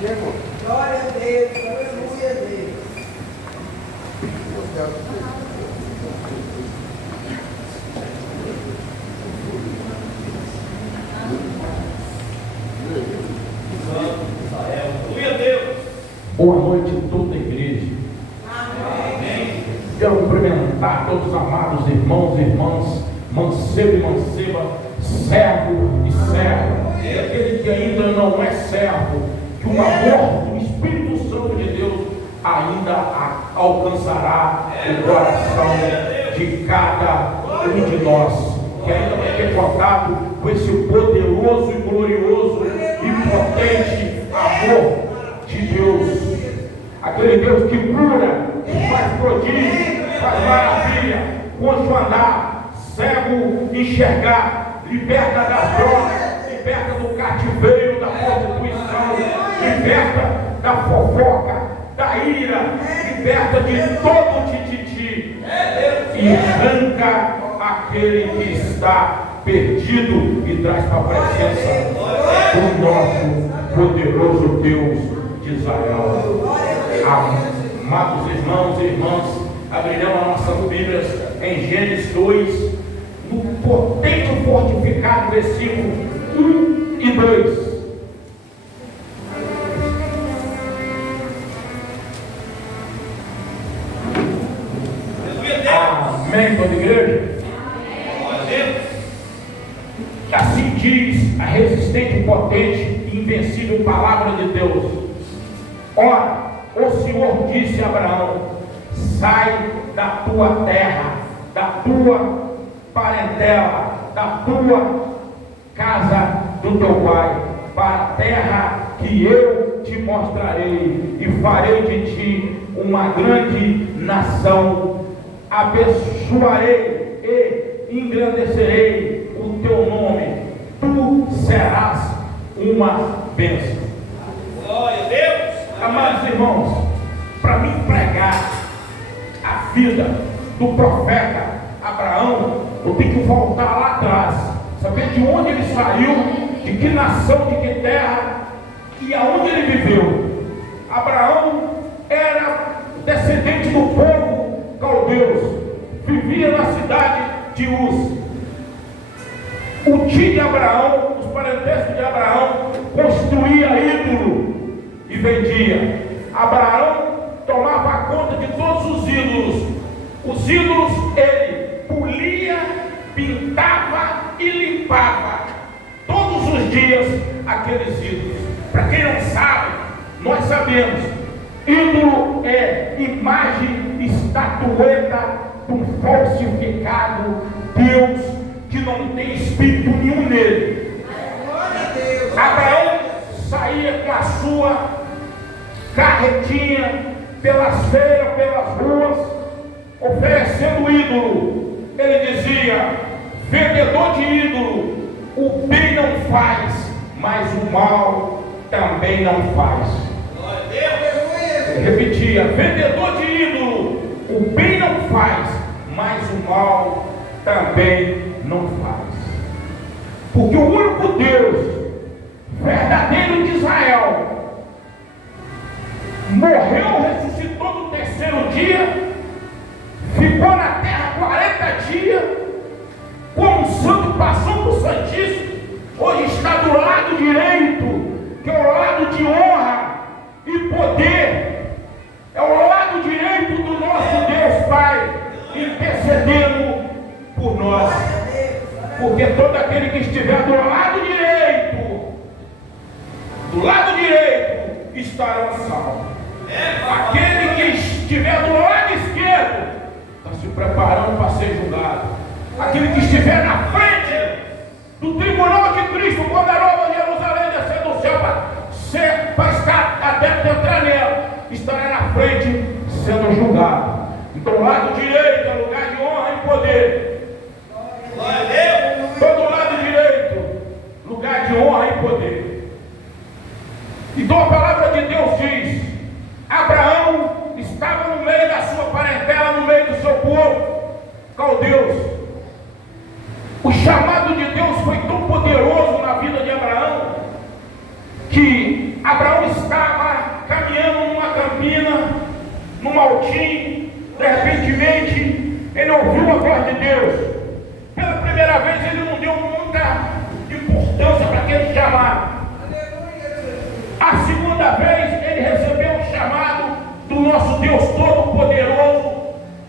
Glória a Deus, aleluia a Deus. Boa noite a toda a igreja. Amém. Quero cumprimentar todos os amados irmãos e irmãs, mancebo e manceba, servo e serva, e aquele que ainda não é servo, que o amor do Espírito Santo de Deus ainda alcançará o coração de cada um de nós, que ainda vai ter contato com esse poderoso e glorioso e potente amor de Deus. Aquele Deus que cura, que faz prodígio, faz maravilha, concho andar, cego enxergar, liberta das drogas, liberta do cativeiro, da prostituição, liberta da fofoca, da ira, liberta de todo tititi e arranca aquele que está perdido e traz para a presença do nosso poderoso Deus de Israel. Amados irmãos e irmãs, abrirão as nossas Bíblias em Gênesis 2, no potente e fortificado versículo 1 e 2. Amém, toda igreja? Assim diz a resistente, potente e invencível palavra de Deus. Ora, o Senhor disse a Abraão: sai da tua terra, da tua parentela, da tua casa do teu pai, para a terra que eu te mostrarei, e farei de ti uma grande nação. Abençoarei e engrandecerei o teu nome. Tu serás uma bênção. Glória a Deus. Amados irmãos, para mim pregar a vida do profeta Abraão, eu tenho que voltar lá atrás, saber de onde ele saiu, de que nação, de que terra e aonde ele viveu. Abraão era descendente do povo caldeus, vivia na cidade de Uz. O tio de Abraão, os parentescos de Abraão, construía ídolo e vendia. Abraão tomava conta de todos os ídolos. Os ídolos ele polia, pintava e limpava todos os dias aqueles ídolos. Para quem não sabe, nós sabemos, ídolo é imagem, estatueta de um falsificado Deus que não tem espírito nenhum nele. Abraão saía com a sua carretinha pelas feiras, pelas ruas, oferecendo ídolo. Ele dizia: vendedor de ídolo, o bem não faz, mas o mal também não faz. Ele repetia: vendedor de ídolo, o bem não faz, mas o mal também não faz. Porque o único Deus verdadeiro de Israel morreu, ressuscitou no terceiro dia, ficou na terra 40 dias, como um santo, passou por Santíssimo, hoje está do lado direito, que é o lado de honra e poder, é o lado direito do nosso Deus Pai, intercedendo por nós. Porque todo aquele que estiver do lado direito estará salvo. Aquele que estiver do lado esquerdo está se preparando para ser julgado. Aquele que estiver na frente do tribunal de Cristo, quando a nova Jerusalém descer do céu para estar adepto entrar nela, estará na frente sendo julgado. Então o lado direito é lugar de honra e poder. Glória a Deus. Todo lado direito, lugar de honra e poder. Então a palavra de Deus diz: Abraão estava no meio da sua parentela, no meio do seu povo caldeus. O chamado de Deus foi tão poderoso na vida de Abraão, que Abraão estava altinho, de repentemente, ele ouviu a voz de Deus. Pela primeira vez ele não deu muita importância para aquele chamado. A segunda vez ele recebeu o chamado do nosso Deus Todo-Poderoso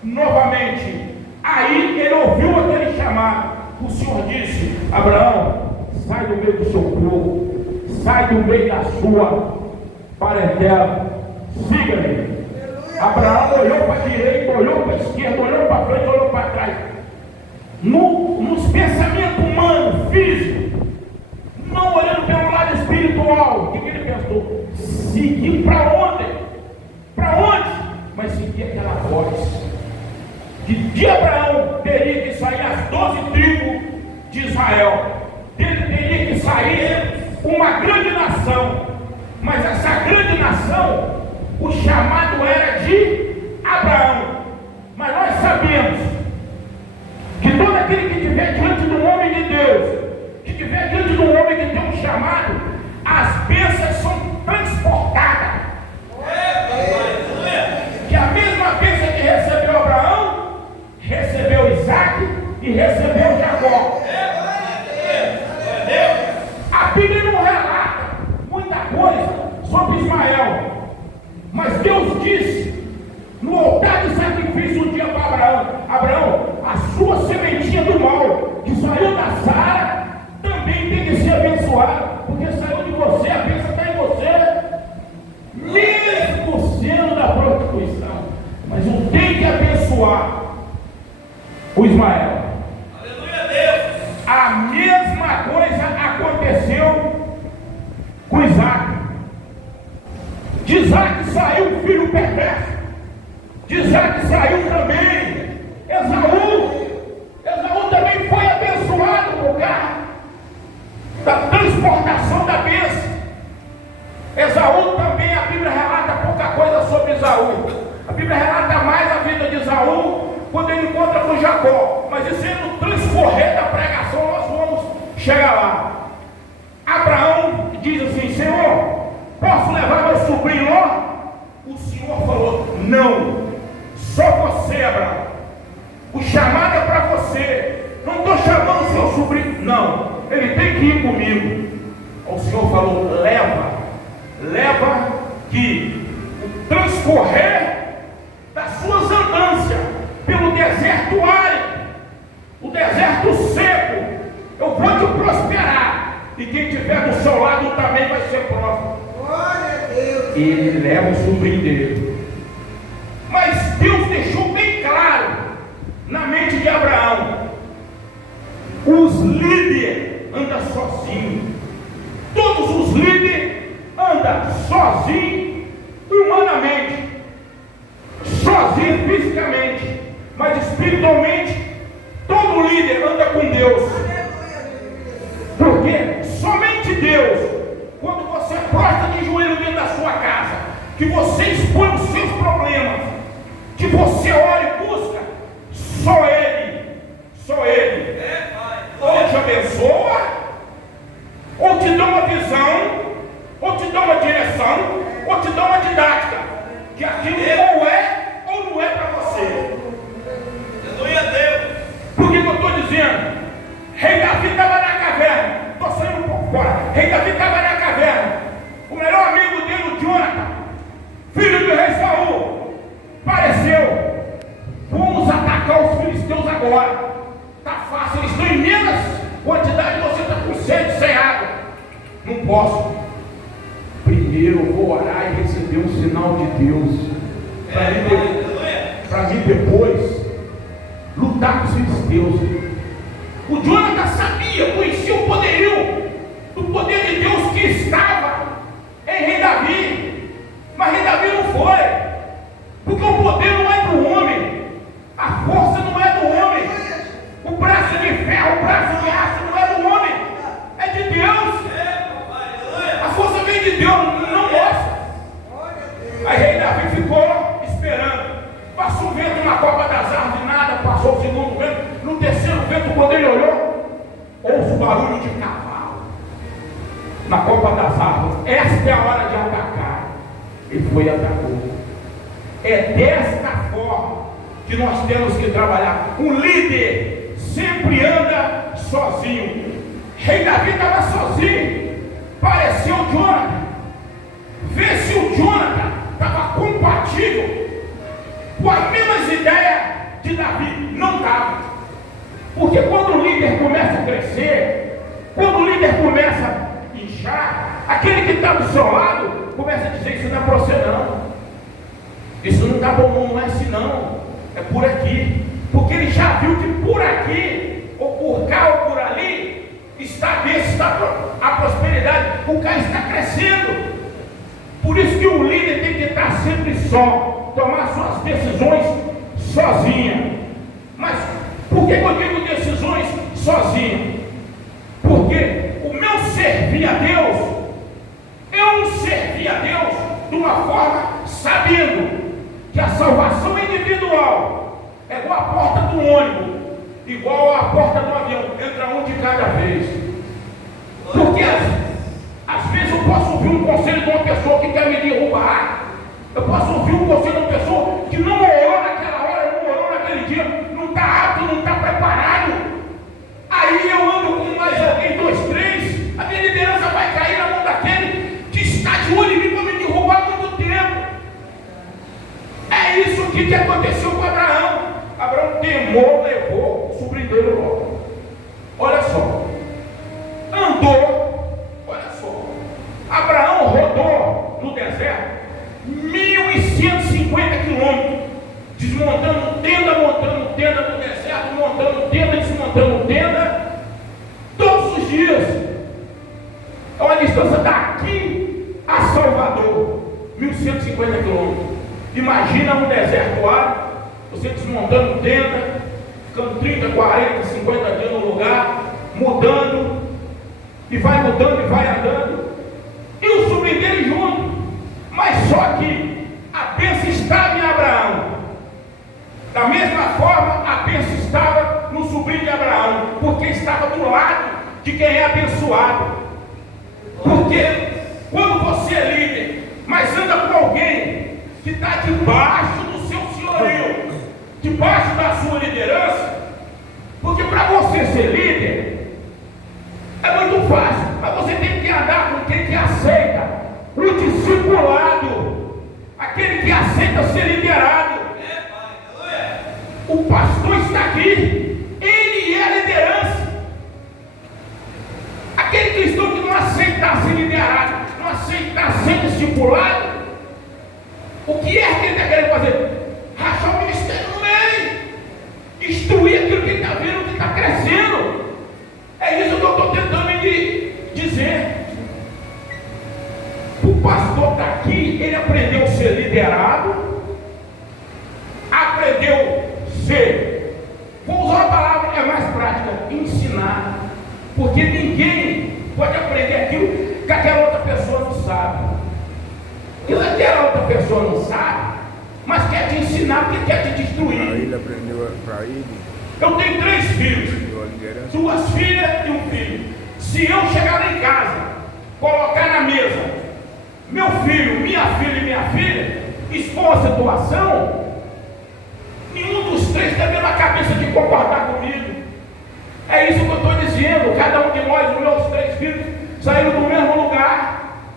novamente. Aí ele ouviu aquele chamado. O Senhor disse: Abraão, sai do meio do seu povo, sai do meio da sua parentela, siga-me. Abraão olhou para a direita, olhou para a esquerda, olhou para frente, olhou para trás. Nos pensamentos humanos, físicos, não olhando pelo lado espiritual, o que ele pensou? Seguir para onde? Para onde? Mas seguir aquela voz. Que de Abraão teria que sair as 12 tribos de Israel. Ele teria que sair uma grande nação. Mas essa grande nação, o chamado era de Abraão. Mas nós sabemos que todo aquele que estiver diante do homem de Deus, que estiver diante do homem que tem um chamado, as bênçãos são transportadas. Que a mesma bênção que recebeu Abraão, recebeu Isaac e recebeu Jacó. A Bíblia não relata muita coisa sobre Ismael, mas Deus disse no altar de sacrifício um dia para Abraão: Abraão, a sua sementinha do mal, que saiu da Sara, também tem que ser abençoada, porque saiu de você, a bênção está em você, mesmo sendo da prostituição. Mas não tem que abençoar o Ismael. Aleluia, Deus. A mesma coisa aconteceu com Isaac. De Isaac saiu um filho perverso. De Isaac saiu também Esaú. Esaú também foi abençoado por causa da transportação da bênção. Esaú também, a Bíblia relata pouca coisa sobre Esaú. A Bíblia relata mais a vida de Esaú quando ele encontra com Jacó. Mas isso é no transcorrer da pregação, nós vamos chegar lá. Abraão diz assim: Senhor, posso levar meu sobrinho lá? O Senhor falou: não, só você, Abraão. O chamado é para você. Não estou chamando seu sobrinho, não, ele tem que ir comigo. O Senhor falou: leva que o transcorrer das suas andâncias pelo deserto árido, o deserto seco, eu vou te prosperar, e quem estiver do seu lado também vai ser próspero. Glória a Deus. Ele leva o sobrinho dele. Mas Deus deixou bem claro na mente de Abraão: os líderes andam sozinhos. Todos os líderes andam sozinhos humanamente, sozinho fisicamente, mas espiritualmente todo líder anda com Deus. Porque somente Deus, quando você prostra de joelho dentro da sua casa, que você expõe os seus problemas, que você ora e busca, só Ele ou te abençoa, ou te dá uma visão, ou te dá uma direção, ou te dá uma didática, que aquilo ou é ou não é para você. Aleluia, Deus. Por que eu estou dizendo? Rei Davi estava na caverna. Estou saindo um pouco fora. Rei Davi estava na caverna. O melhor amigo dele, o Jonathan, filho do rei Saul, apareceu. Vamos atacar os filisteus agora. Está fácil, eles estão em menos quantidade, você está com sede, sem água. Não posso. Primeiro eu vou orar e receber um sinal de Deus. Para mim depois lutar com os filisteus. O Jonathan sabia, conhecia o poderio do poder de Deus que estava em rei Davi. Mas rei Davi não foi. Porque o poder não é do homem. A força não é do homem. O braço de ferro, o braço de aço não é do homem. É de Deus. A força vem de Deus, não mostra. Aí rei Davi ficou esperando. Passou o vento na copa das árvores, nada. Passou o segundo vento. No terceiro vento, quando ele olhou, ouve o barulho de cavalo na copa das árvores. Esta é a hora de atacar. Ele foi e atacou. É desta que nós temos que trabalhar. O líder sempre anda sozinho. Rei Davi estava sozinho. Pareceu o Jonathan. Vê se o Jonathan estava compatível com as mesmas ideias de Davi. Não estava. Porque quando o líder começa a crescer, quando o líder começa a inchar, aquele que está do seu lado começa a dizer: isso não é para você não, isso não está bom, não é assim não, é por aqui. Porque ele já viu que por aqui, ou por cá ou por ali, está a prosperidade, o cara está crescendo. Por isso que o líder tem que estar sempre só, tomar suas decisões sozinha. Mas por que eu digo decisões sozinho? Porque o meu servir a Deus, eu servi a Deus de uma forma sabendo que a salvação individual é igual a porta do ônibus, igual a porta do avião, entra um de cada vez. Porque às vezes eu posso ouvir um conselho de uma pessoa que quer me derrubar, eu posso ouvir um conselho de uma pessoa que não orou naquela hora, não orou naquele dia, não está apto, não está preparado. Aí eu ando com mais alguém, 2, 3, a minha liderança vai cair na mão daquele que está de olho em mim para me derrubar há muito tempo. É isso que aconteceu com Abraão. Abraão temou, levou o sobrinho dele logo. Olha só, andou, olha só, Abraão rodou no deserto 1.150 quilômetros, desmontando tenda, montando tenda no deserto, montando tenda, desmontando tenda, todos os dias. É uma distância daqui a Salvador, 1.150 quilômetros. Imagina um deserto árido, você desmontando tenda, ficando 30, 40, 50 dias no lugar, mudando, e vai mudando e vai andando, e o sobrinho dele junto. Mas só que a bênção estava em Abraão. Da mesma forma, a bênção estava no sobrinho de Abraão, porque estava do lado de quem é abençoado. Porque quando você é líder, mas anda com alguém que está debaixo do seu senhorio, debaixo da sua liderança, porque para você ser líder é muito fácil, mas você tem que andar com quem que aceita o discipulado, aquele que aceita ser liderado. O pastor está aqui, ele é a liderança. Aquele cristão que não aceitar ser liderado, não aceitar ser discipulado, o que é que ele está querendo fazer? Rachar o ministério no meio, destruir aquilo que ele está vendo, que está crescendo. É isso que eu estou tentando dizer. O pastor está aqui, ele aprendeu a ser liderado, aprendeu a ser, vou usar uma palavra, é mais prática, ensinar. Porque ninguém pode aprender aquilo que aquela outra pessoa não sabe. E aquela outra pessoa não sabe, mas quer te ensinar porque quer te destruir. Ele aprendeu para ele. Eu tenho 3 filhos, 2 filhas e 1 filho. Se eu chegar lá em casa, colocar na mesa meu filho, minha filha, expor a situação, nenhum dos 3 tem a mesma cabeça de concordar comigo. É isso que eu estou dizendo. Cada um de nós, os meus 3 filhos, saíram do mesmo lugar,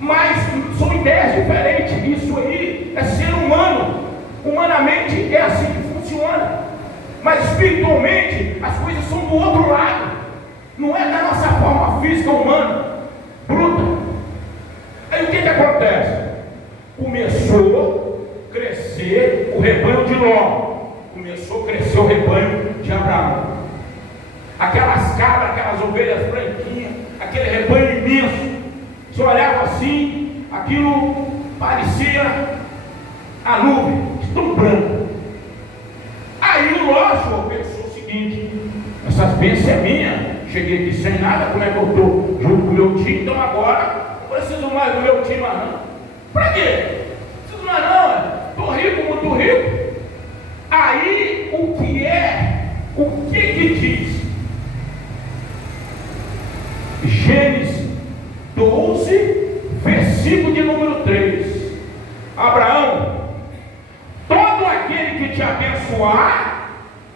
mas são ideias diferentes. Isso aí é ser humano. Humanamente é assim que funciona, mas espiritualmente as coisas são do outro lado. Não é da nossa forma física humana bruta. Aí o que acontece? Começou a crescer o rebanho de Ló, começou a crescer o rebanho de Abraão. Aquelas cabras, aquelas ovelhas branquinhas, aquele rebanho imenso. Você olhava assim, aquilo parecia a nuvem, tão branca. Aí o Ló pensou o seguinte: essas bênçãos é minha, cheguei aqui sem nada, como é que eu estou junto com o meu time? Então agora não preciso mais do meu time, não. Para quê? Não preciso mais não, estou rico, muito rico. Aí o que diz? Gênesis 12, versículo de número 3. Abraão, todo aquele que te abençoar abençoar,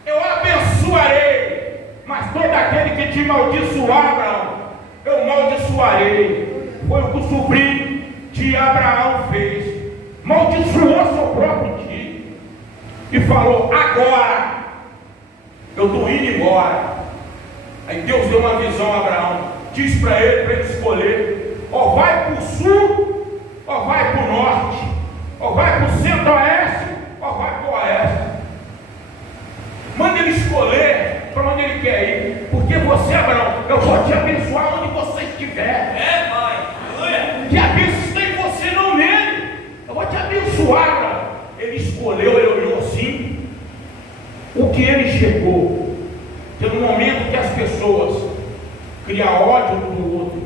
eu abençoarei. Mas todo aquele que te maldiçoar, Abraão, eu maldiçoarei. Foi o que o sobrinho de Abraão fez. Maldiçoou seu próprio tio e falou: agora eu estou indo embora. Aí Deus deu uma visão a Abraão, diz para ele escolher: ou vai para o sul, ou vai para o norte, ou vai para o centro-oeste, ou vai para o oeste. Manda ele escolher para onde ele quer ir, porque você, Abraão, eu vou te abençoar onde você estiver. É, pai. Aleluia. Que a bênção está em você, não nele. Eu vou te abençoar, Abraão. Ele escolheu, ele olhou assim. O que ele chegou, que no momento que as pessoas criam ódio um do outro,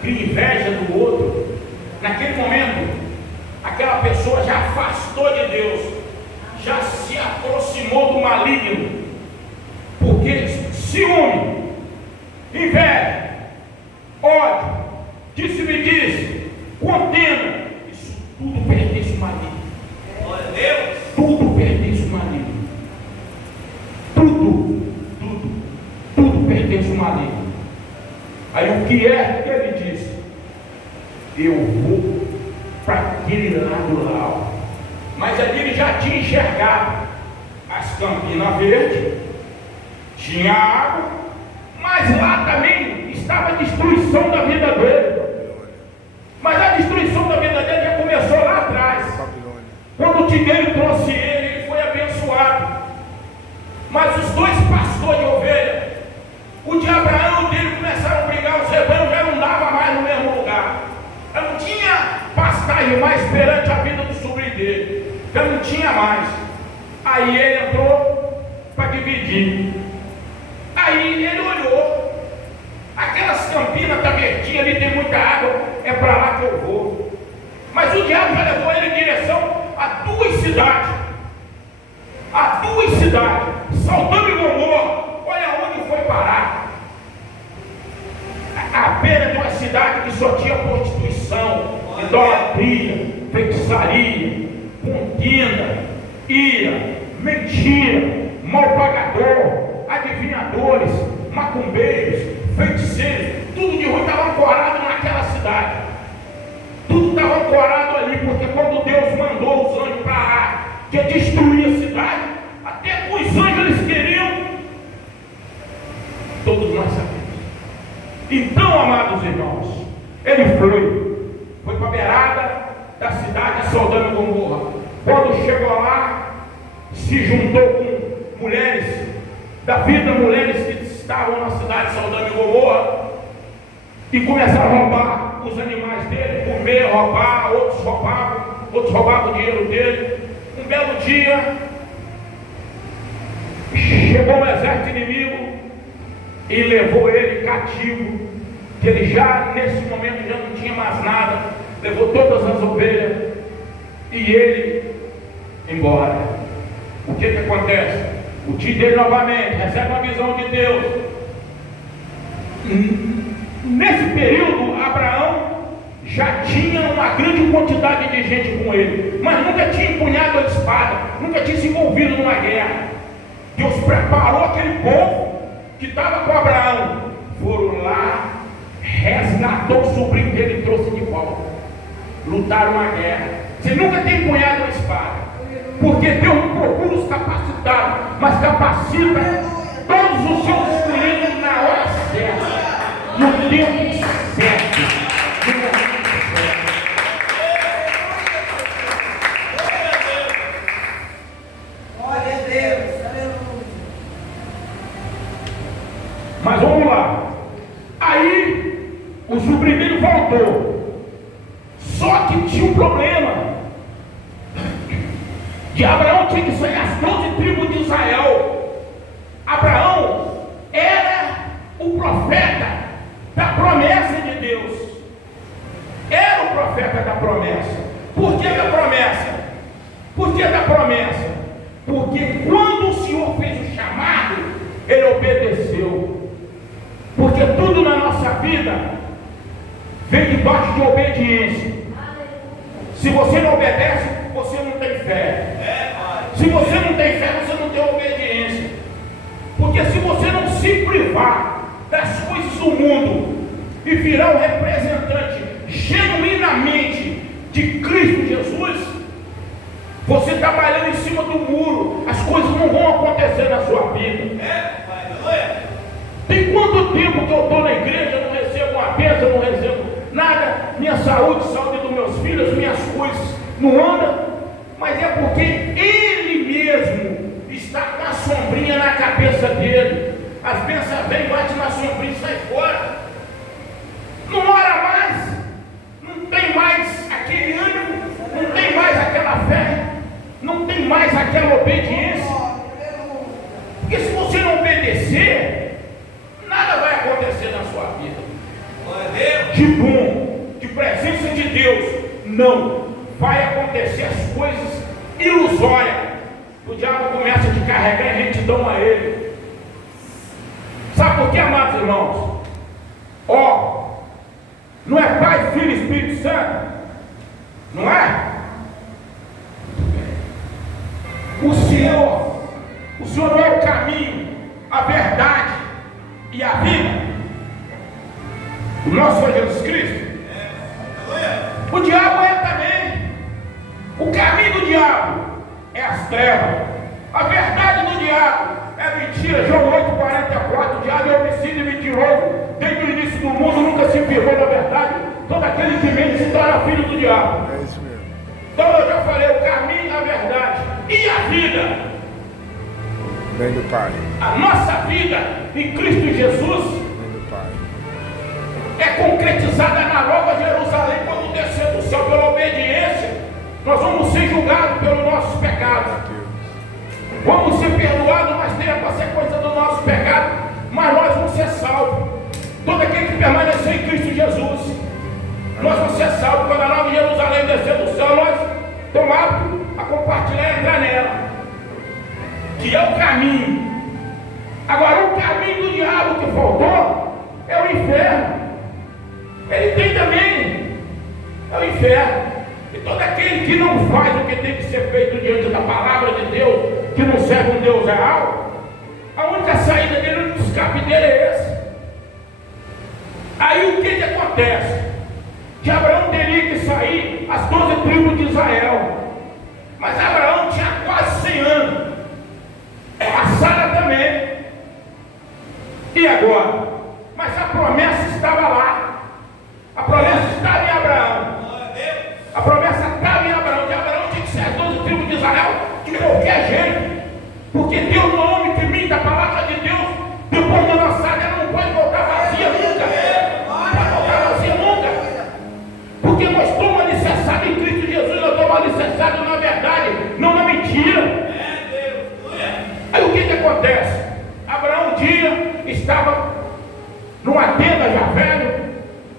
criam inveja do outro, naquele momento, aquela pessoa já afastou de Deus, já se aproximou do maligno, porque ciúme, inveja, ódio, disse-me-disse, contenda, isso tudo pertence ao maligno. Glória a Deus. Tudo pertence ao maligno. Tudo pertence ao maligno. Aí o que é que ele disse? Eu vou para aquele lado lá. Ó. Mas ali ele já tinha enxergado as campinas verdes, tinha água, mas lá também estava a destruição da vida dele. Mas a destruição da vida dele já começou lá atrás. Quando o Tiberio trouxe ele, ele foi abençoado. Mas os dois pastores de ovelha, o de Abraão e o dele, começaram a brigar. Os rebanhos já não davam mais no mesmo lugar. Já não tinha pastagem mais perante a vida do sobrinho dele. Já não tinha mais. Aí ele entrou para dividir. Aí ele olhou. Aquelas campinas está verdinha ali, tem muita água, é para lá que eu vou. Mas o diabo já levou ele em direção a duas cidades. Sodoma e Gomorra. Olha onde foi parar. Apenas de uma cidade que só tinha prostituição, idolatria, feitiçaria, contenda, ira, mentira, mal pagador, adivinhadores, macumbeiros, feiticeiros, tudo de ruim estava ancorado naquela cidade. Tudo estava ancorado ali, porque quando Deus mandou os anjos para lá, que destruir a cidade, até com os anjos eles queriam. Todos nós sabemos. Então, amados irmãos, ele foi para a beirada da cidade de Sodoma e Gomorra. Quando chegou lá, se juntou com mulheres da vida, mulheres que estavam na cidade de Sodoma e Gomorra, e começaram a roubar os animais dele, comer, roubar, outros roubavam o dinheiro dele. Um belo dia, chegou um exército inimigo e levou ele cativo, que ele já, nesse momento, já não tinha mais nada, levou todas as ovelhas e ele embora. O que acontece? O tio dele novamente recebe uma visão de Deus. Nesse período, Abraão já tinha uma grande quantidade de gente com ele, mas nunca tinha empunhado a espada, nunca tinha se envolvido numa guerra. Deus preparou aquele povo que estava com Abraão, foram lá, resgatou o sobrinho dele e trouxe de volta, lutaram uma guerra. Você nunca tem empunhado a espada, porque Deus não procura os capacitados, mas capacita todos os seus escolhidos na hora certa, no tempo certo. Glória a Deus, aleluia. Mas vamos lá. Aí o sobrinho voltou. Só que tinha um problema. De Abraão tinha que sair as 12 tribos de Israel. Abraão era o profeta da promessa de Deus. Era o profeta da promessa. Por que da promessa? Por que da promessa? Porque quando o Senhor fez o chamado, ele obedeceu. Porque tudo na nossa vida vem debaixo de obediência. Se você não obedece, você não tem fé. Se você não tem fé, você não Porque se você não se privar das coisas do mundo e virar um representante genuinamente de Cristo Jesus, você está trabalhando em cima do muro, as coisas não vão acontecer na sua vida. Tem quanto tempo que eu estou na igreja, não recebo uma bênção, não recebo nada, minha saúde, saúde dos meus filhos, minhas coisas não andam, mas é porque ele mesmo está com a sombrinha na cabeça dele. As bênçãos vêm, bate na sombrinha e sai fora. Não ora mais, não tem mais aquele ânimo, não tem mais aquela fé, não tem mais aquela obediência. Porque se você não obedecer, nada vai acontecer na sua vida. De bom, de presença de Deus, não vai acontecer as coisas ilusórias. O diabo começa a te carregar em retidão a ele. Sabe por que, amados irmãos? Não é Pai, Filho e Espírito Santo? Não é? O Senhor não é o caminho, a verdade e a vida. O nosso Senhor Jesus Cristo. O diabo é também. O caminho do diabo é as trevas. A verdade do diabo é mentira. João 8,44. O diabo é homicida e mentiroso. Desde o início do mundo nunca se firmou na verdade. Todo aquele que mente se torna filho do diabo. É isso mesmo. Então eu já falei, o caminho, a verdade e a vida. Vem do Pai. A nossa vida em Cristo Jesus Vem do Pai. é concretizada na Nova Jerusalém quando descer do céu pela obediência. Nós vamos ser julgados pelos nossos pecados. Vamos ser perdoados, mas tem a consequência do nosso pecado. Mas nós vamos ser salvos. Todo aquele que permanecer em Cristo Jesus, nós vamos ser salvos. Quando a Nova Jerusalém descer do céu, nós estamos aptos a compartilhar e entrar nela, que é o caminho. Agora, o caminho do diabo que faltou é o inferno. Ele tem também, é o inferno. E todo aquele que não faz o que tem que ser feito diante da palavra de Deus, que não serve um Deus real, a única saída dele, o único escape dele é esse. Aí o que acontece? Que Abraão teria que sair as 12 tribos de Israel. Mas Abraão tinha quase 100 anos. A Sara também. E agora? Mas a promessa estava lá. A promessa estava em Abraão. A promessa estava em Abraão. Que Abraão tinha que ser as 12 tribos de Israel de qualquer jeito. Porque Deus não é homem que minta. A palavra de Deus, depois de lançada, ela não pode voltar vazia nunca. Não pode voltar vazia nunca. Porque nós estamos alicerçados em Cristo Jesus. Nós estamos alicerçados na verdade, não na mentira. Aí o que acontece? Abraão um dia estava numa tenda já velho,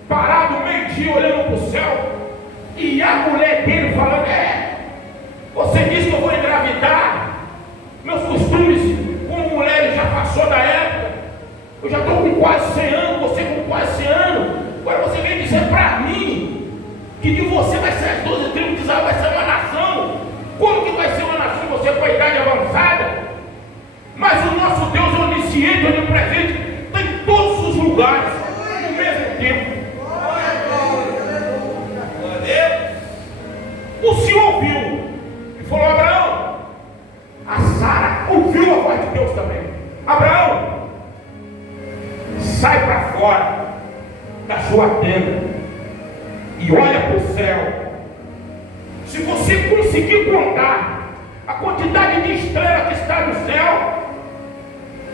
parado meio-dia olhando para o céu, e a mulher dele falando: você disse que eu vou engravidar, meus costumes como mulher já passou da época, eu já estou com quase 100 anos, você com quase 100 anos, agora você vem dizer para mim que de você vai ser as 12 tribos de Israel, vai ser uma nação. Como que vai ser uma nação você com a idade avançada? Mas o nosso Deus é onisciente, onipresente, está em todos os lugares, no mesmo tempo. O Senhor ouviu e falou: Abraão. A Sara ouviu a voz de Deus também. Abraão, sai para fora da sua tenda e olha para o céu. Se você conseguir contar a quantidade de estrelas que está no céu,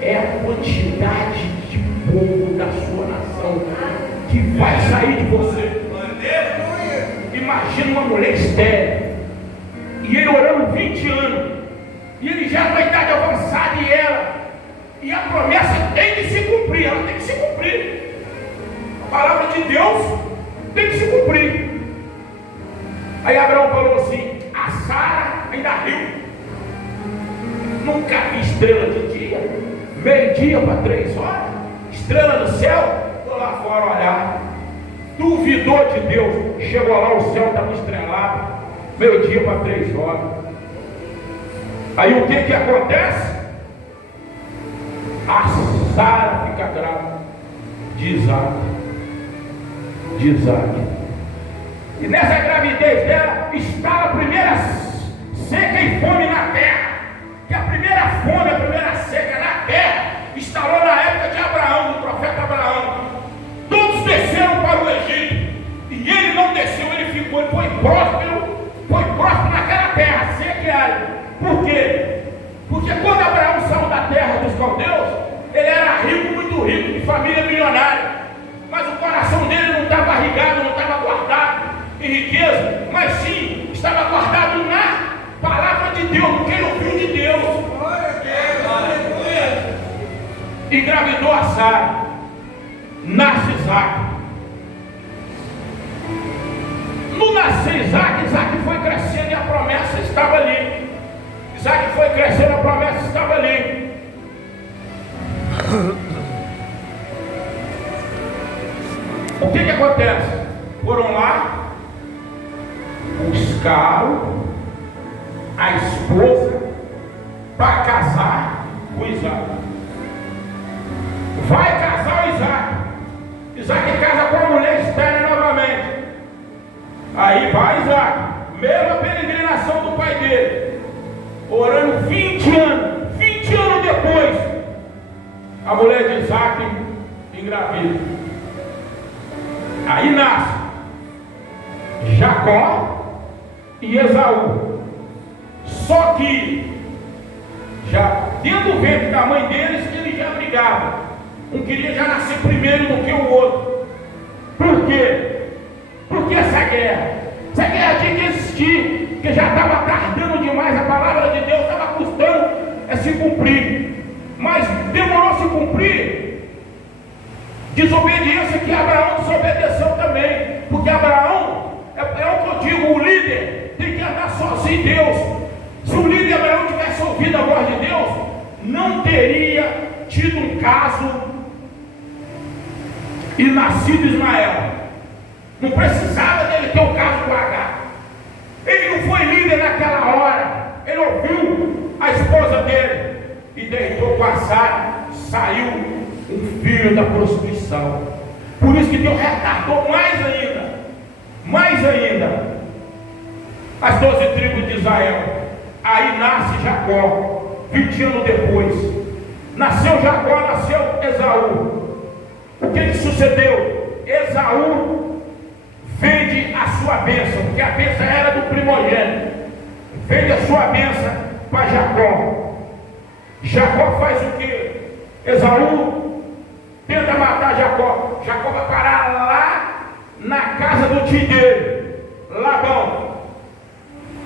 é a quantidade de povo da sua nação que vai sair de você. Imagina uma mulher estéril, e ele orando 20 anos, e ele já com a idade avançada, e a promessa tem que se cumprir, ela tem que se cumprir. A palavra de Deus tem que se cumprir. Aí Abraão falou assim: a Sara ainda riu. Nunca vi estrela de dia, meio-dia para 3 horas, estrela no céu. Estou lá fora olhar. Duvidou de Deus, chegou lá, o céu estava estrelado, meio-dia para 3 horas. Aí o que acontece? A Sara fica grávida de Isaac. E nessa gravidez dela está a primeira seca e fome na terra. Que a primeira fome, a primeira seca na terra instalou na época de Abraão, do profeta Abraão. Todos desceram para o Egito. E ele não desceu, ele ficou, ele foi próspero naquela terra seca e árida. Por quê? Porque quando Abraão saiu da terra dos caldeus, ele era rico, muito rico, de família milionária. Mas o coração dele não estava irrigado, não estava guardado em riqueza, mas sim estava guardado na palavra de Deus, porque ele ouviu de Deus. Engravidou a Sara, nasce Isaac. No nascer Isaac foi crescendo e a promessa estava ali. Isaac foi crescendo, a promessa estava ali. O que acontece? Foram lá, buscaram a esposa para casar com Isaac. Vai casar o Isaac. Isaac casa com a mulher externa novamente. Aí vai Isaac, mesma peregrinação do pai dele, orando 20 anos depois, a mulher de Isaac engravida. Aí nasce Jacó e Esaú. Só que já dentro do ventre da mãe deles, eles já brigavam. Um queria já nascer primeiro do que o outro. Por quê? Porque essa guerra tinha que existir, porque já estava tardando demais, a palavra de Deus estava custando a se cumprir. Mas demorou a se cumprir. Desobediência que Abraão desobedeceu também. Porque Abraão, é o que eu digo, o líder tem que andar sozinho em Deus. Se o líder Abraão tivesse ouvido a voz de Deus, não teria tido um caso e nascido Ismael. Não precisava dele ter um caso com H. Ele não foi líder naquela hora. Ele ouviu a esposa dele e deitou com a Sara. Saiu um filho da prostituição. Por isso que Deus retardou mais ainda as 12 tribos de Israel. Aí nasce Jacó, 20 anos depois. Nasceu Jacó, nasceu Esaú. O que sucedeu? Esaú vende a sua bênção, porque a bênção era do primogênito. Vende a sua bênção para Jacó. Jacó faz o que? Esaú tenta matar Jacó. Jacó vai parar lá na casa do tio dele, Labão.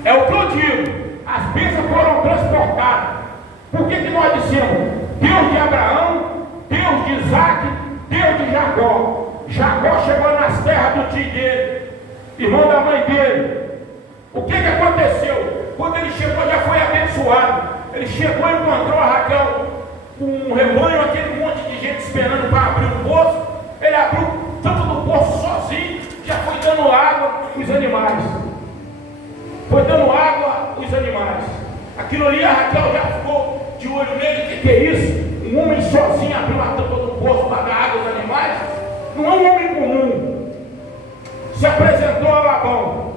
É o que eu digo. As bênçãos foram transportadas. Por que nós dissemos? Deus de Abraão, Deus de Isaac, Deus de Jacó. Jacó chegou nas terras do tio dele, irmão da mãe dele. O que aconteceu? Quando ele chegou, já foi abençoado. Ele chegou e encontrou a Raquel com um rebanho, aquele monte de gente esperando para abrir o poço. Ele abriu tanto do poço sozinho, já foi dando água aos animais. Foi dando água aos animais. Aquilo ali, a Raquel já ficou de olho nele. O que é isso? Um homem sozinho abriu a tampa do poço para dar água aos animais? Não é um homem comum. Se apresentou a Labão.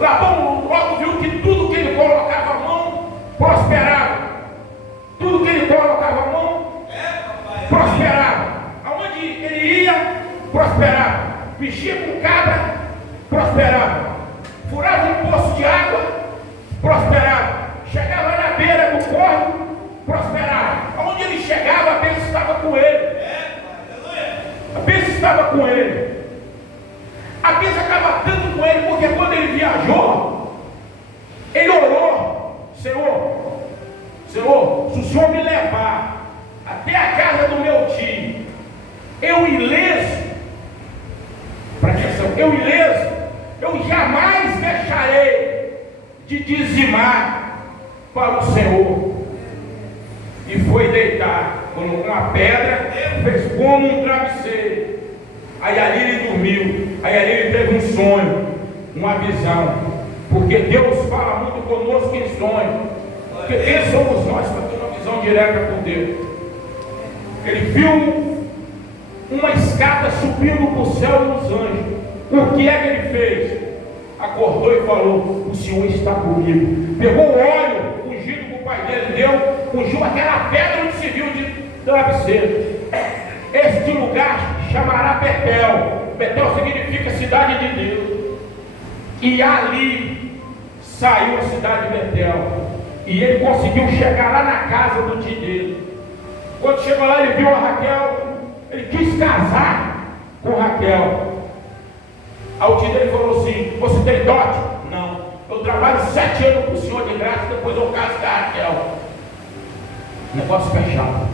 Labão logo viu que tudo que ele colocava a mão prosperava. Tudo que ele colocava a mão prosperava. Aonde ele ia, prosperava. Mexia com cabra, prosperava. Furava um poço de água, prosperava. Chegava na beira do córrego, prosperava. Aonde ele chegava, a bênção estava com ele. A bênção estava com ele. A bênção estava tanto com ele, porque quando ele viajou, ele orou: Senhor, se o Senhor me levar até a casa do meu tio, eu ileso, presta atenção, eu jamais deixarei de dizimar para o Senhor. E foi deitar com uma pedra, fez como um travesseiro. Aí ali ele dormiu. Aí ali ele teve um sonho, uma visão. Porque Deus fala muito conosco em sonho. Porque quem somos nós para ter uma visão direta com Deus? Ele viu uma escada subindo para o céu e os anjos. O que é que ele fez? Acordou e falou: o Senhor está comigo. Pegou o óleo ungido que o pai dele deu, ungiu aquela pedra onde se viu de travesseiro. Este lugar chamará Betel. Betel significa cidade de Deus. E ali saiu a cidade de Betel. E ele conseguiu chegar lá na casa do tio dele. Quando chegou lá, ele viu a Raquel. Ele quis casar com Raquel. Aí o tio dele falou assim: você tem dote? Não. Eu trabalho 7 anos para o senhor de graça, depois eu caso com a Raquel. Negócio fechado.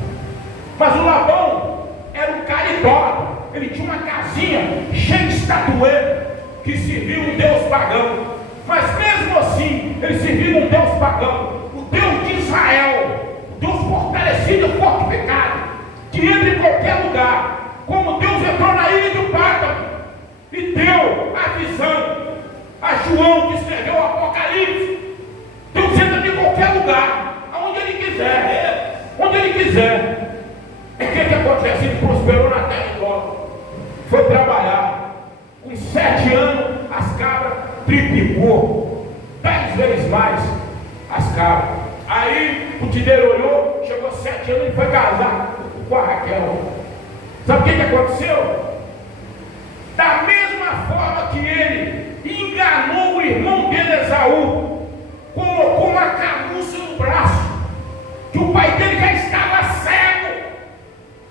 Mas o Labão era um cara idólatra. Ele tinha uma casinha cheia de estatueta que servia um Deus pagão. Mas mesmo assim, ele servia um Deus pagão, o Deus de Israel, o Deus fortalecido e fortificado, que entra em qualquer lugar. Como Deus entrou na ilha do Pátamo e deu a visão a João, que escreveu o Apocalipse. Deus entra em qualquer lugar, aonde ele quiser, onde ele quiser. E o que acontece? Ele prosperou na terra toda, foi trabalhar. Com 7 anos, as cabras triplicou 10 vezes mais as cabras. Aí o tideiro olhou, chegou 7 anos e foi casar com a Raquel. Sabe o que aconteceu? Da mesma forma que ele enganou o irmão dele, Esaú, colocou uma camuça no braço, que o pai dele já estava cego.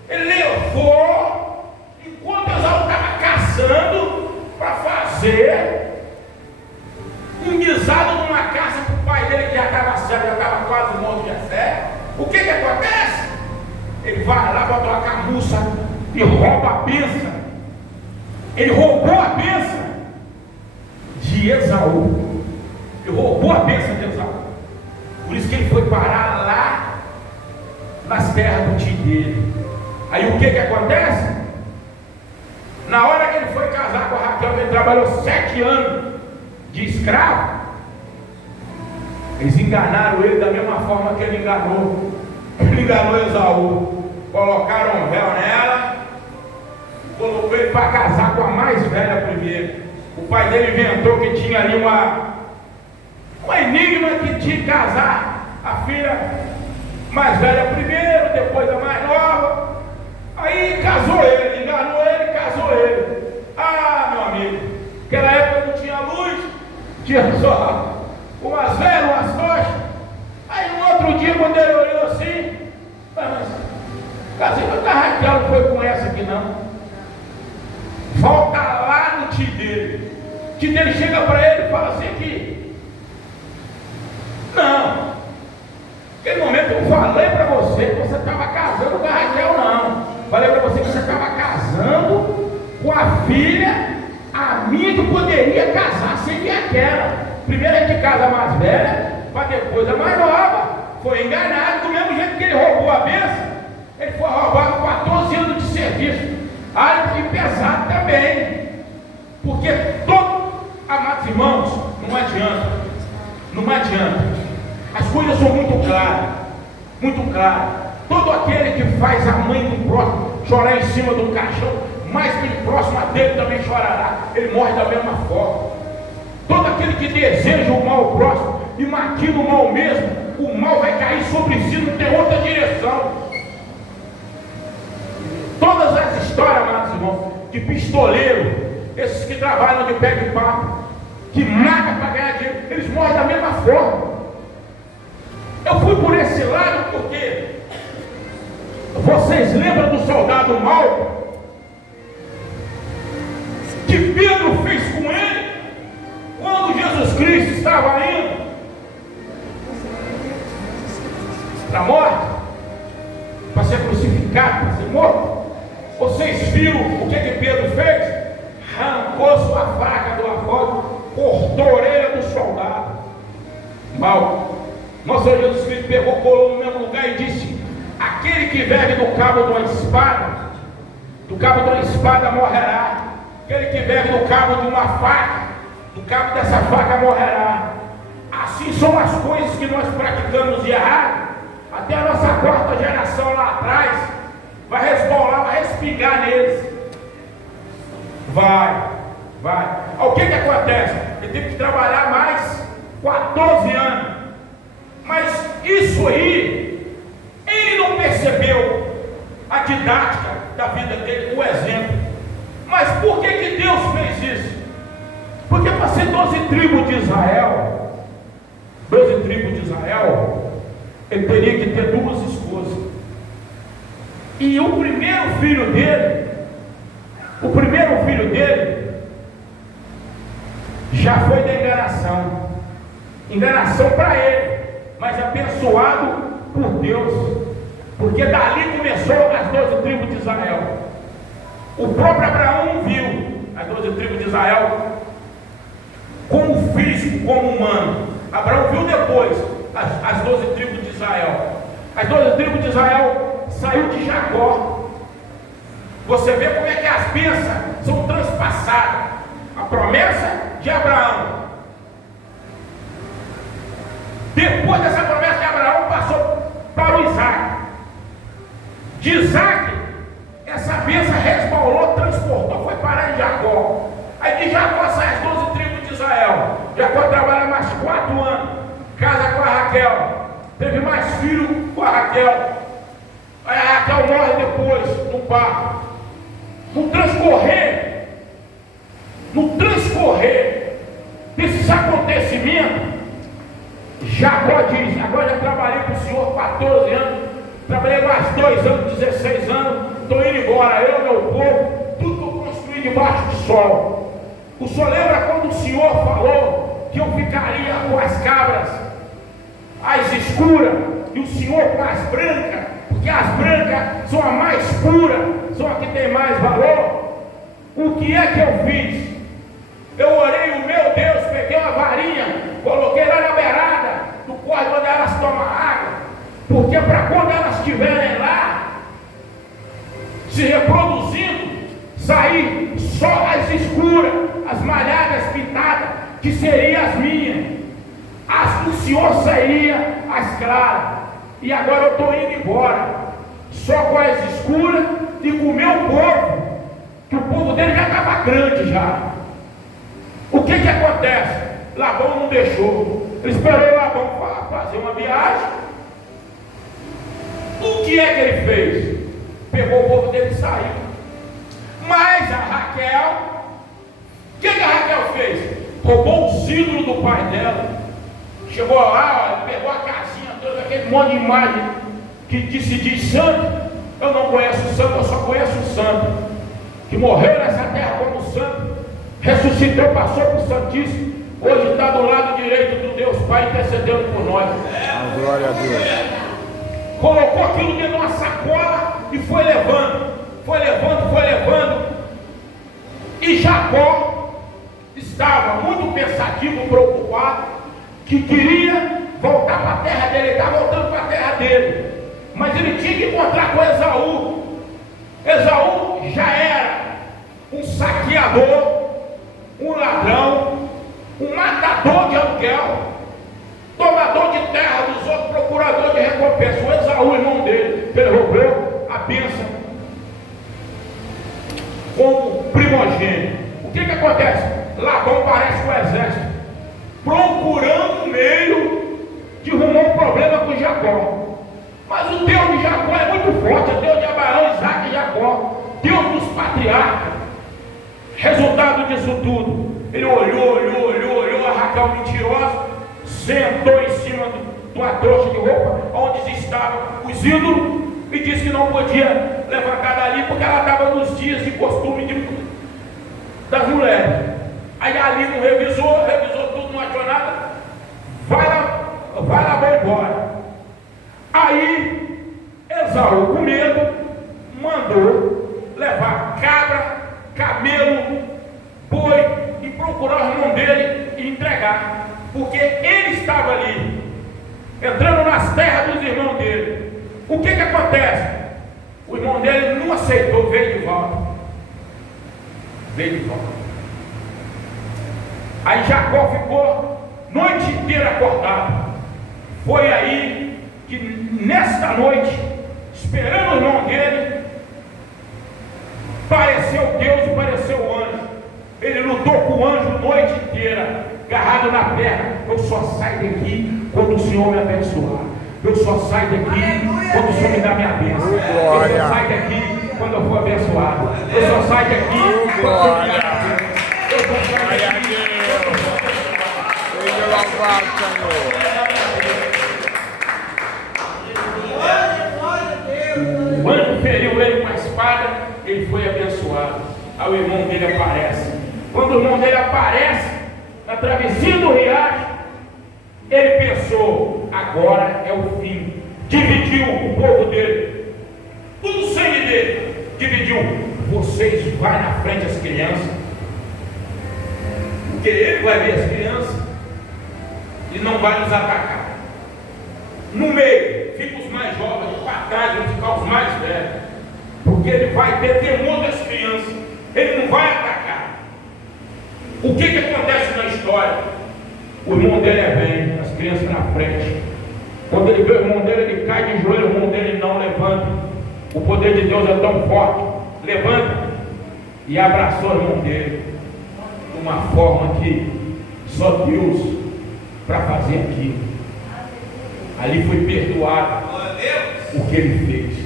Ele levou, enquanto Esaú estava caçando, para fazer um guisado numa casa para o pai dele, que já estava cego, já estava quase morto de fé. O que acontece? Ele vai lá, bota uma camuça e rouba a bênção. Ele roubou a bênção de Esaú. Ele roubou a bênção de Esaú. Por isso que ele foi parar lá nas terras do tio dele. Aí o que acontece? Na hora que ele foi casar com a Raquel, ele trabalhou 7 anos de escravo. Eles enganaram ele da mesma forma que ele enganou. Ele enganou Esaú. Colocaram um véu nela, colocou ele para casar com a mais velha primeiro. O pai dele inventou que tinha ali um enigma, que tinha que casar a filha mais velha primeiro, depois a mais nova. Aí casou ele, enganou ele, casou ele. Ah, meu amigo, naquela época não tinha luz, tinha só umas velas, umas tochas. Aí no outro dia, quando ele olhou assim, mas casei com a Raquel, não foi com essa aqui não. Volta lá no tio dele. O tio dele chega para ele e fala assim aqui: não, naquele momento eu falei para você que você estava casando com a Raquel, não. Falei para você que você estava casando com a filha, a minha, que poderia casar sem que aquela. Primeiro a gente casa a mais velha, para depois a mais nova. Foi enganado, do mesmo jeito que ele roubou a bênção, ele foi roubado com 14 anos de serviço. Ah, que pesado também. Porque amados irmãos, não adianta. As coisas são muito claras. Muito claras. Todo aquele que faz a mãe do próximo chorar em cima do caixão, mais que o próximo a dele também chorará. Ele morre da mesma forma. Todo aquele que deseja o mal ao próximo e maquina o mal mesmo, o mal vai cair sobre si, não tem outra direção. Todas as histórias, amados irmãos, de pistoleiro, esses que trabalham de pé de papo, que matam para ganhar dinheiro, eles morrem da mesma forma. Eu fui por esse lado porque vocês lembram do soldado mau que Pedro fez com ele quando Jesus Cristo estava indo para a morte, para ser crucificado, para ser morto? Vocês viram o que Pedro fez? Arrancou sua faca do afora, cortou a orelha do soldado mau. Nosso Senhor Jesus Cristo pegou, colou no mesmo lugar e disse: aquele que bebe do cabo de uma espada morrerá. Aquele que bebe do cabo de uma faca, do cabo dessa faca morrerá. Assim são as coisas que nós praticamos de errado. Até a nossa quarta geração lá atrás, vai resbolar, vai respingar neles. Vai. O que acontece? Ele teve que trabalhar mais 14 anos. Mas isso aí, ele não percebeu a didática da vida dele, o exemplo. Mas por que Deus fez isso? Porque para ser 12 tribos de Israel, ele teria que ter 2 esposas. E o primeiro filho dele já foi da enganação para ele, mas abençoado por Deus, porque dali começou as 12 tribos de Israel. O próprio Abraão viu as 12 tribos de Israel como físico, como humano. Abraão viu depois as 12 tribos de Israel. As 12 tribos de Israel saiu de Jacó. Você vê como é que as bênçãos são transpassadas. A promessa de Abraão, depois dessa promessa de Abraão, passou para o Isaac. De Isaac, essa bênção resbalou, transportou, foi parar em Jacó. Aí de Jacó sai as 12 tribos de Israel. Jacó trabalha mais 4 anos, casa com a Raquel, teve mais filho com a Raquel. Aí a Raquel morre depois no parto. No transcorrer desses acontecimentos, Jacó diz: agora já trabalhei com o Senhor 14 anos, trabalhei mais 2 anos, 16 anos, estou indo embora, eu, meu povo, tudo que eu construí debaixo do sol. O senhor lembra quando o Senhor falou que eu ficaria com as cabras, as escuras, e o Senhor com as brancas, porque as brancas são as mais puras, são as que têm mais valor? O que é que eu fiz? Eu orei o meu Deus, peguei uma varinha, coloquei lá na beirada do córrego onde elas tomam água, porque para quando elas estiverem lá se reproduzindo, sair só as escuras, as malhadas pintadas, que seriam as minhas. As do Senhor sairia as claras. E agora eu estou indo embora, só com as escuras e com o meu povo, que o povo dele já estava grande já. O que acontece? Labão não deixou. Ele esperou Labão fazer uma viagem. O que é que ele fez? Pegou o povo dele e saiu. Mas a Raquel, o que a Raquel fez? Roubou os ídolos do pai dela. Chegou lá, pegou a casinha toda, aquele monte de imagem que se diz santo. Eu não conheço o santo, eu só conheço o santo que morreu nessa terra como santo, ressuscitou, passou por Santíssimo, hoje está do lado direito do Deus Pai intercedendo por nós. Glória a Deus. Colocou aquilo dentro de uma sacola e foi levando. E Jacó estava muito pensativo, preocupado, que queria voltar para a terra dele. Ele estava voltando para a terra dele, mas ele tinha que encontrar com Esaú. Esaú já era um saqueador, um ladrão, um matador de aluguel, tomador de terra dos outros, procurador de recompensa. O Esaú, irmão dele, ele roubou a bênção como primogênito. O que acontece? Labão parece com o exército, procurando um meio de arrumar um problema com Jacó. Mas o Deus de Jacó é muito forte, é Deus de Abraão, Isaac e Jacó, Deus dos patriarcas. Resultado disso tudo, ele olhou a Raquel mentirosa, sentou em cima de uma trouxa de roupa, onde estavam os ídolos, e disse que não podia levantar dali, porque ela estava nos dias de costume das mulheres. Aí ali não revisou tudo, não achou nada, vai lá, vai embora. Aí Esaú, com medo, mandou levar cabra, camelo, boi e procurar o irmão dele e entregar, porque ele estava ali, entrando nas terras dos irmãos dele. O que acontece? O irmão dele não aceitou, veio de volta. Aí Jacó ficou noite inteira acordado. Foi aí que nesta noite, esperando o irmão dele, Pareceu Deus e pareceu anjo. Ele lutou com o anjo a noite inteira, agarrado na perna. Eu só saio daqui quando o Senhor me abençoar. Eu só saio daqui quando o Senhor me dá minha bênção. Eu só saio daqui quando eu for abençoado. Eu só saio daqui quando o Senhor me dá minha bênção. Eu só saio daqui. Seja louvado, Senhor. O anjo feriu ele com a espada, ele foi abençoado. Aí o irmão dele aparece. Quando o irmão dele aparece na travessia do riacho, ele pensou: agora é o fim. Dividiu o povo dele, tudo o sangue dele. Dividiu: vocês vão na frente as crianças, porque ele vai ver as crianças e não vai nos atacar. No meio fica os mais jovens, para trás vão ficar os mais velhos, porque ele vai ter temor das crianças, ele não vai atacar. O que acontece na história? O irmão dele vem, as crianças na frente. Quando ele vê o irmão dele, ele cai de joelho, o irmão dele não levanta. O poder de Deus é tão forte. Levanta e abraçou o irmão dele de uma forma que só Deus para fazer aquilo. Ali foi perdoado o que ele fez.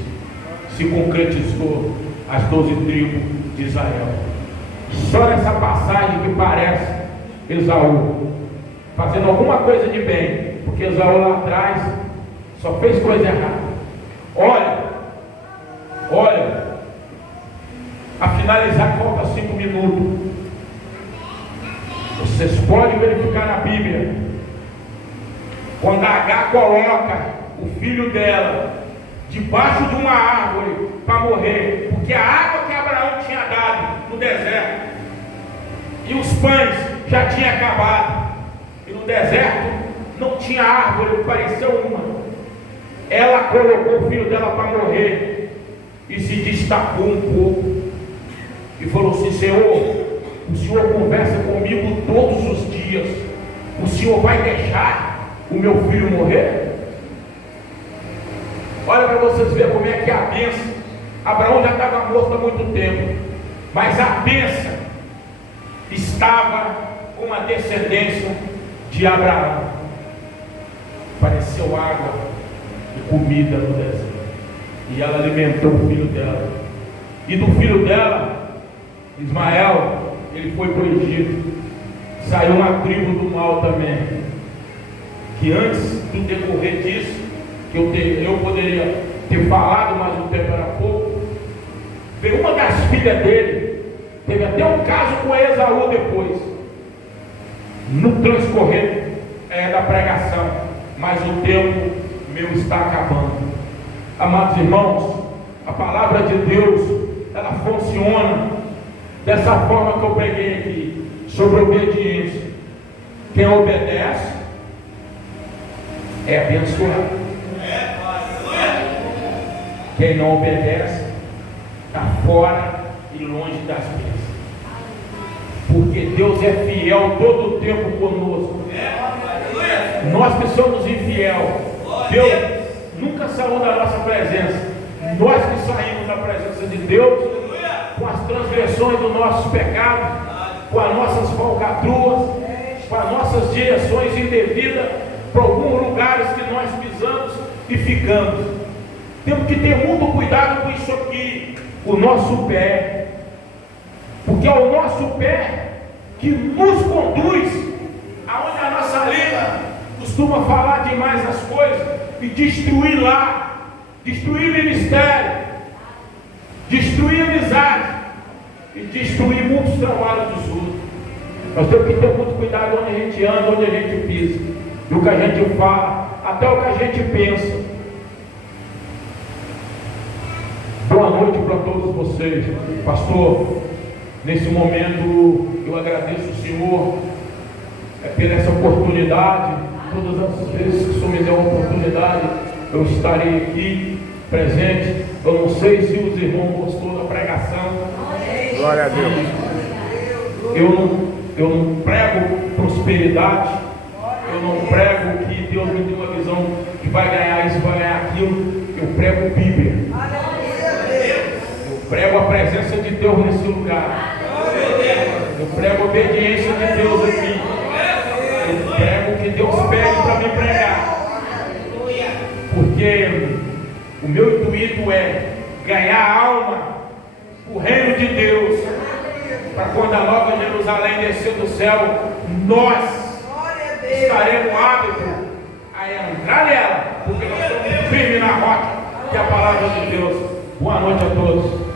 Se concretizou as 12 tribos de Israel. Só nessa passagem que parece Esaú fazendo alguma coisa de bem, porque Esaú lá atrás só fez coisa errada. Olha, a finalizar falta 5 minutos. Vocês podem verificar na Bíblia, quando a Agar coloca o filho dela debaixo de uma árvore para morrer, porque a água que Abraão tinha dado no deserto e os pães já tinham acabado, e no deserto não tinha árvore, pareceu uma. Ela colocou o filho dela para morrer e se destacou um pouco e falou assim: Senhor, o Senhor conversa comigo todos os dias, o Senhor vai deixar o meu filho morrer? Olha para vocês verem como é que é a bênção. Abraão já estava morto há muito tempo, mas a bênção estava com a descendência de Abraão. Apareceu água e comida no deserto, e ela alimentou o filho dela. E do filho dela, Ismael, ele foi para o Egito. Saiu uma tribo do mal também, que antes do decorrer disso, que eu poderia ter falado, mas o tempo era pouco, veio uma das filhas dele, teve até um caso com Esaú depois, no transcorrer da pregação, mas o tempo meu está acabando. Amados irmãos, a palavra de Deus, ela funciona dessa forma que eu preguei aqui, sobre obediência. Quem obedece é abençoado. Quem não obedece está fora e longe das bênçãos, porque Deus é fiel todo o tempo conosco. Nós que somos infiel, Deus nunca saiu da nossa presença. Nós que saímos da presença de Deus com as transgressões dos nossos pecados, com as nossas falcatruas, com as nossas direções indevidas para alguns lugares que nós pisamos e ficamos. Temos que ter muito cuidado com isso aqui, o nosso pé, porque é o nosso pé que nos conduz aonde a nossa língua costuma falar demais as coisas e destruir lá, destruir ministério, destruir amizade e destruir muitos trabalhos dos outros. Nós temos que ter muito cuidado onde a gente anda, onde a gente pisa, e o que a gente fala, até o que a gente pensa. Boa noite para todos vocês. Pastor, nesse momento eu agradeço o Senhor pela essa oportunidade. Todas as vezes que o Senhor me der uma oportunidade, eu estarei aqui presente. Eu não sei se os irmãos gostou da pregação. Glória a Deus. Eu não prego prosperidade. Eu não prego que Deus me dê uma visão que vai ganhar isso, vai ganhar aquilo. Eu prego Bíblia. Eu prego a presença de Deus nesse lugar. Eu prego a obediência de Deus aqui. Eu prego o que Deus pede para me pregar. Porque o meu intuito é ganhar alma, o reino de Deus, para quando a nova Jerusalém descer do céu, nós estaremos hábitos a entrar nela, porque nós estamos firmes na rocha, que é a palavra de Deus. Boa noite a todos.